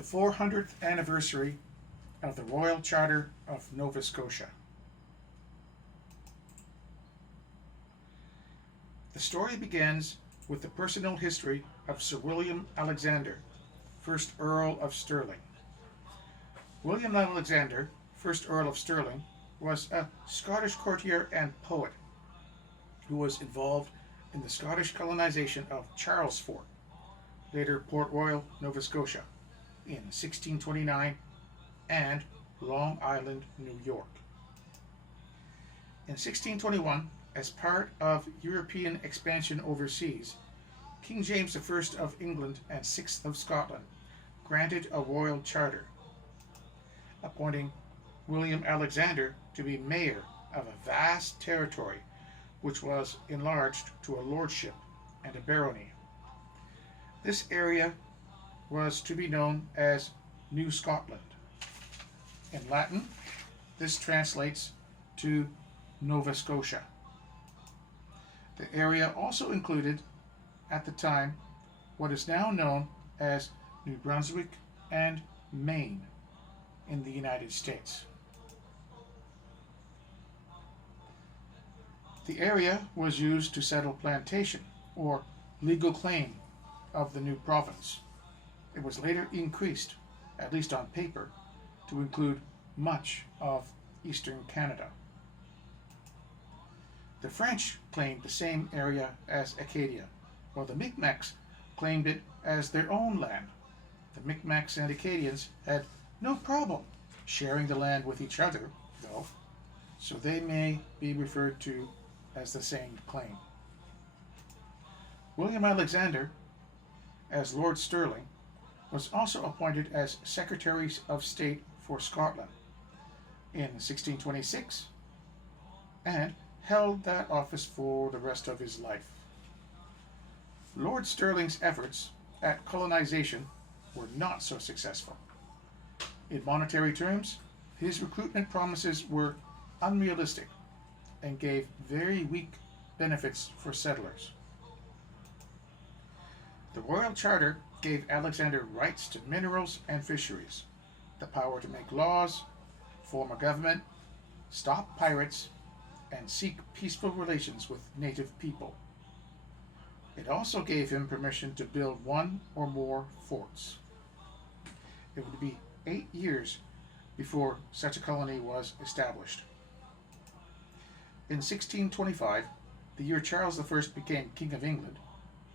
the 400th anniversary of the Royal Charter of Nova Scotia. The story begins with the personal history of Sir William Alexander, 1st Earl of Stirling. William Alexander, 1st Earl of Stirling, was a Scottish courtier and poet who was involved in the Scottish colonization of Charles Fort, later Port Royal, Nova Scotia, in 1629, and Long Island, New York. In 1621, as part of European expansion overseas, King James I of England and VI of Scotland granted a royal charter, appointing William Alexander to be mayor of a vast territory which was enlarged to a lordship and a barony. This area was to be known as New Scotland. In Latin, this translates to Nova Scotia. The area also included, at the time, what is now known as New Brunswick and Maine in the United States. The area was used to settle plantation, or legal claim, of the new province. It was later increased, at least on paper, to include much of eastern Canada. The French claimed the same area as Acadia, while the Micmacs claimed it as their own land. The Micmacs and Acadians had no problem sharing the land with each other, though, so they may be referred to as the same claim. William Alexander, as Lord Stirling, was also appointed as Secretary of State for Scotland in 1626 and held that office for the rest of his life. Lord Stirling's efforts at colonization were not so successful. In monetary terms, his recruitment promises were unrealistic and gave very weak benefits for settlers. The Royal Charter gave Alexander rights to minerals and fisheries, the power to make laws, form a government, stop pirates, and seek peaceful relations with native people. It also gave him permission to build one or more forts. It would be 8 years before such a colony was established. In 1625, the year Charles I became King of England,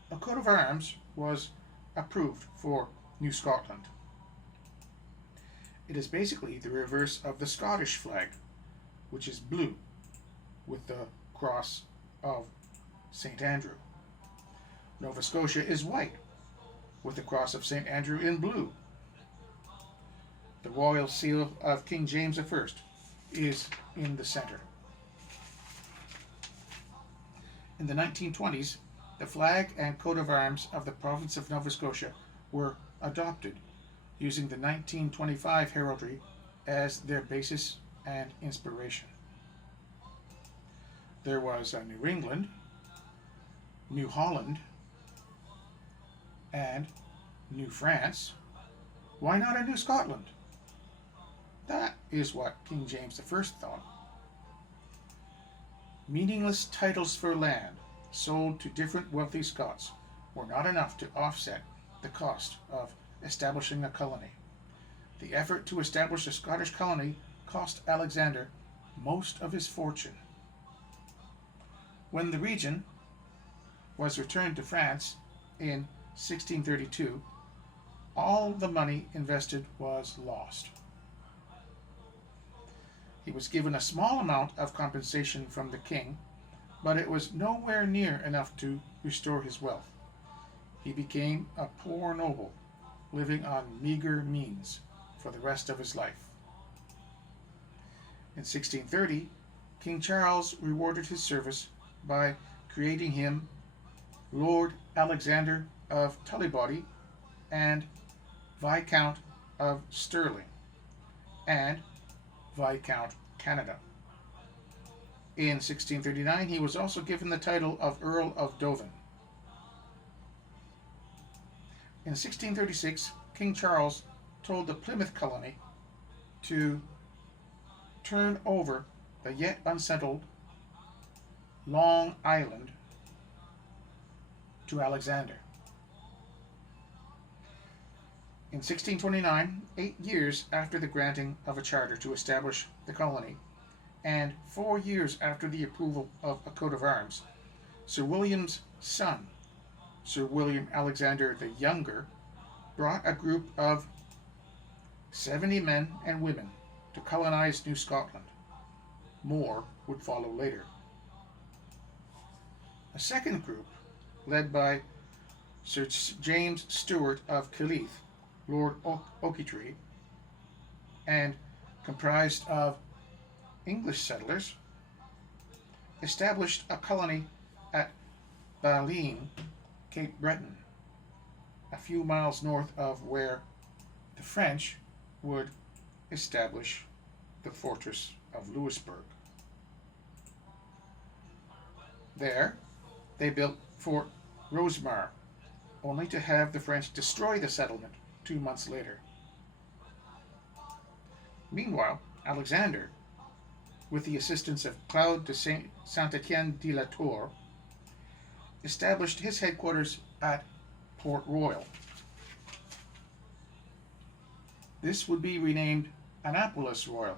a coat of arms was approved for New Scotland. It is basically the reverse of the Scottish flag, which is blue with the cross of St. Andrew. Nova Scotia is white with the cross of St. Andrew in blue. The royal seal of King James I is in the center. In the 1920s, the flag and coat of arms of the province of Nova Scotia were adopted, using the 1925 heraldry as their basis and inspiration. There was a New England, New Holland, and New France. Why not a New Scotland? That is what King James I thought. Meaningless titles for land sold to different wealthy Scots were not enough to offset the cost of establishing a colony. The effort to establish a Scottish colony cost Alexander most of his fortune. When the region was returned to France in 1632, all the money invested was lost. He was given a small amount of compensation from the king, but it was nowhere near enough to restore his wealth. He became a poor noble, living on meager means for the rest of his life. In 1630, King Charles rewarded his service by creating him Lord Alexander of Tullibody and Viscount of Stirling and Viscount Canada. In 1639, he was also given the title of Earl of Doven. In 1636, King Charles told the Plymouth colony to turn over the yet unsettled Long Island to Alexander. In 1629, 8 years after the granting of a charter to establish the colony, and 4 years after the approval of a coat of arms, Sir William's son, Sir William Alexander the Younger, brought a group of 70 men and women to colonize New Scotland. More would follow later. A second group, led by Sir James Stewart of Killeith, Lord Ochiltree, and comprised of English settlers, established a colony at Balleen, Cape Breton, a few miles north of where the French would establish the fortress of Louisbourg. There, they built Fort Rosemar, only to have the French destroy the settlement 2 months later. Meanwhile, Alexander, with the assistance of Claude de Saint-Étienne de la Tour, established his headquarters at Port Royal. This would be renamed Annapolis Royal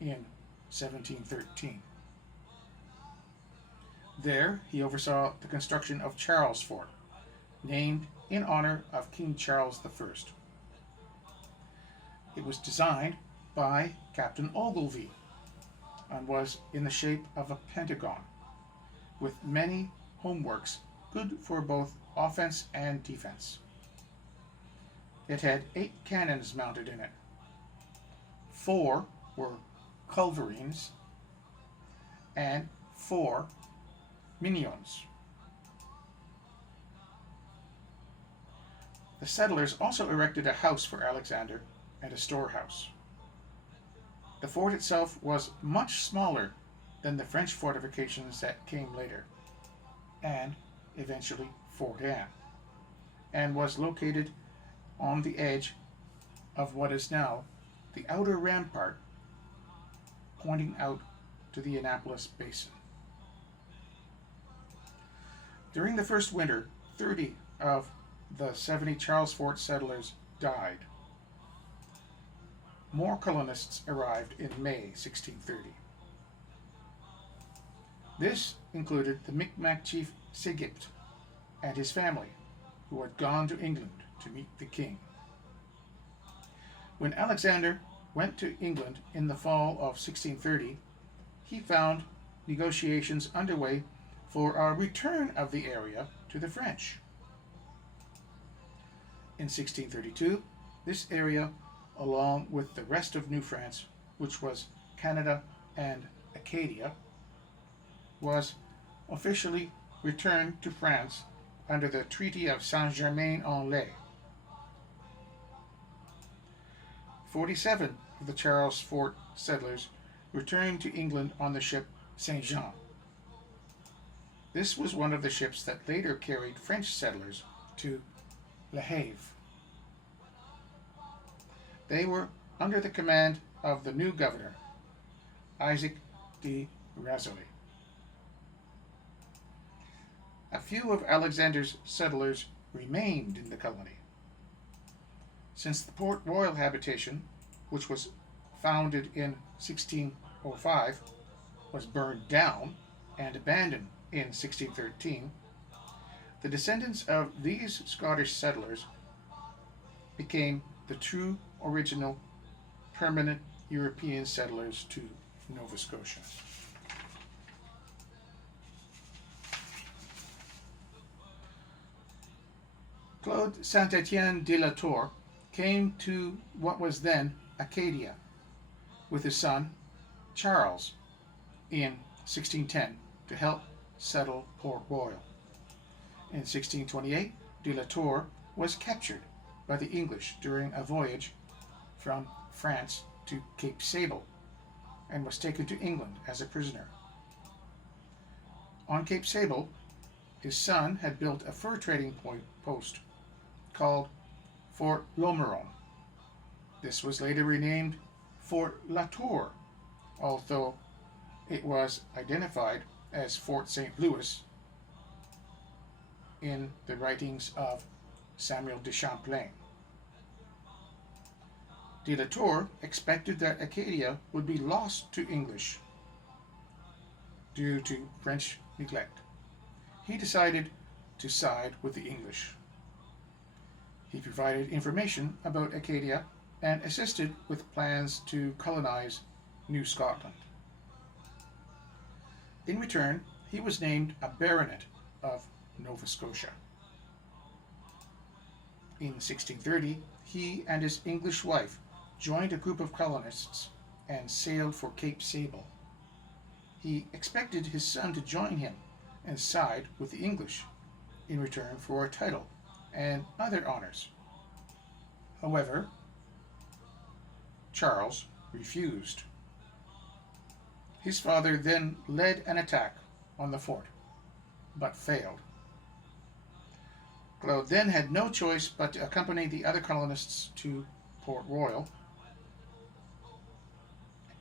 in 1713. There, he oversaw the construction of Charles Fort, named in honor of King Charles I. It was designed by Captain Ogilvy and was in the shape of a pentagon, with many homeworks good for both offense and defense. It had 8 cannons mounted in it. 4 were culverines and 4 minions. The settlers also erected a house for Alexander and a storehouse. The fort itself was much smaller than the French fortifications that came later, and eventually Fort Anne, and was located on the edge of what is now the outer rampart pointing out to the Annapolis Basin. During the first winter, 30 of the 70 Charles Fort settlers died. More colonists arrived in May 1630. This included the Micmac chief Sigipt and his family, who had gone to England to meet the king. When Alexander went to England in the fall of 1630, he found negotiations underway for a return of the area to the French. In 1632, this area, along with the rest of New France, which was Canada and Acadia, was officially returned to France under the Treaty of Saint-Germain-en-Laye. 47 of the Charles Fort settlers returned to England on the ship Saint Jean. This was one of the ships that later carried French settlers to Le Havre. They were under the command of the new governor, Isaac de Razilly. A few of Alexander's settlers remained in the colony. Since the Port Royal habitation, which was founded in 1605, was burned down and abandoned in 1613, the descendants of these Scottish settlers became the true original permanent European settlers to Nova Scotia. Claude Saint-Étienne de la Tour came to what was then Acadia with his son Charles in 1610 to help settle Port Royal. In 1628, de la Tour was captured by the English during a voyage from France to Cape Sable and was taken to England as a prisoner. On Cape Sable, his son had built a fur trading post called Fort Lomeron. This was later renamed Fort La Tour, although it was identified as Fort St. Louis in the writings of Samuel de Champlain. De La Tour expected that Acadia would be lost to English due to French neglect. He decided to side with the English. He provided information about Acadia and assisted with plans to colonize New Scotland. In return, he was named a baronet of Nova Scotia. In 1630, he and his English wife joined a group of colonists and sailed for Cape Sable. He expected his son to join him and side with the English in return for a title and other honors. However, Charles refused. His father then led an attack on the fort, but failed. Claude then had no choice but to accompany the other colonists to Port Royal,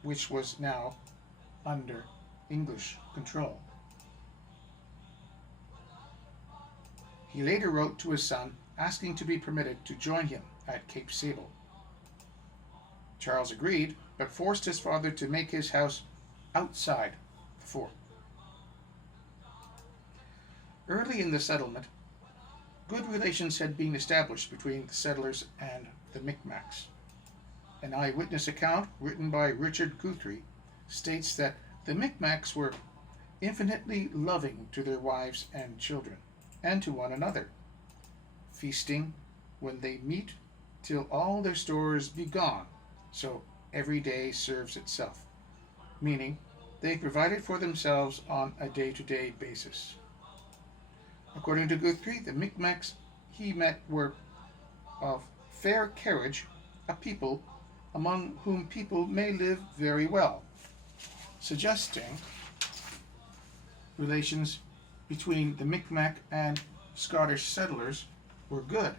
which was now under English control. He later wrote to his son asking to be permitted to join him at Cape Sable. Charles agreed, but forced his father to make his house outside the fort. Early in the settlement, good relations had been established between the settlers and the Micmacs. An eyewitness account written by Richard Guthrie states that the Micmacs were infinitely loving to their wives and children, and to one another, feasting when they meet till all their stores be gone, so every day serves itself, meaning they provided for themselves on a day-to-day basis. According to Guthrie, the Micmacs he met were of fair carriage, a people among whom people may live very well, suggesting relations between the Micmac and Scottish settlers were good.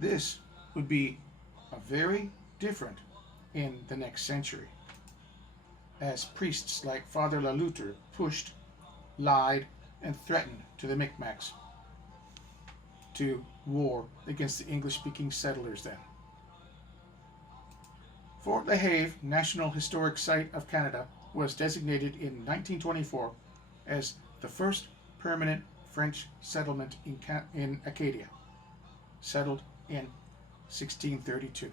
This would be a very different in the next century, as priests like Father Le Loutre pushed, lied, and threatened to the Micmacs to war against the English-speaking settlers then. Fort La Have, National Historic Site of Canada, was designated in 1924 as the first permanent French settlement in Acadia, settled in 1632.